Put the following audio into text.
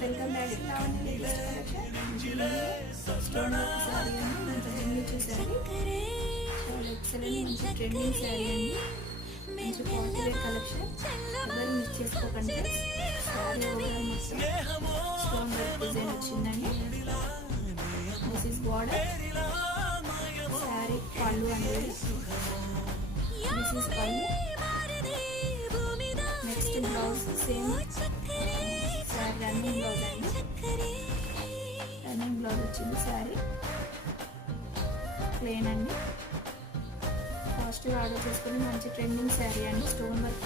Welcome back to Lavanya latest collection. Stone work sorry అండి, మంచి Jimmy Choo sorry, చాలా excellent మంచి ట్రెండింగ్ సారీ అండి, మంచి పాపులర్ కలెక్షన్. ఎవరు మిస్ చేసుకోకండి. సారీ ఓవరాల్ మొత్తం స్టోన్ వర్క్ డిజైన్ వచ్చిందండి. దిస్ ఇస్ బార్డర్, సారీ పళ్ళు అండి, దిస్ ఇస్ పళ్ళు. Next blouse same sorry running blouse అండి, రన్నింగ్ బ్లౌజ్ వచ్చింది. సారీ ప్లేన్ అండి. ఫాస్ట్గా ఆర్డర్ చేసుకుని మంచి ట్రెండింగ్ శారీ అండి, స్టోన్ వర్క్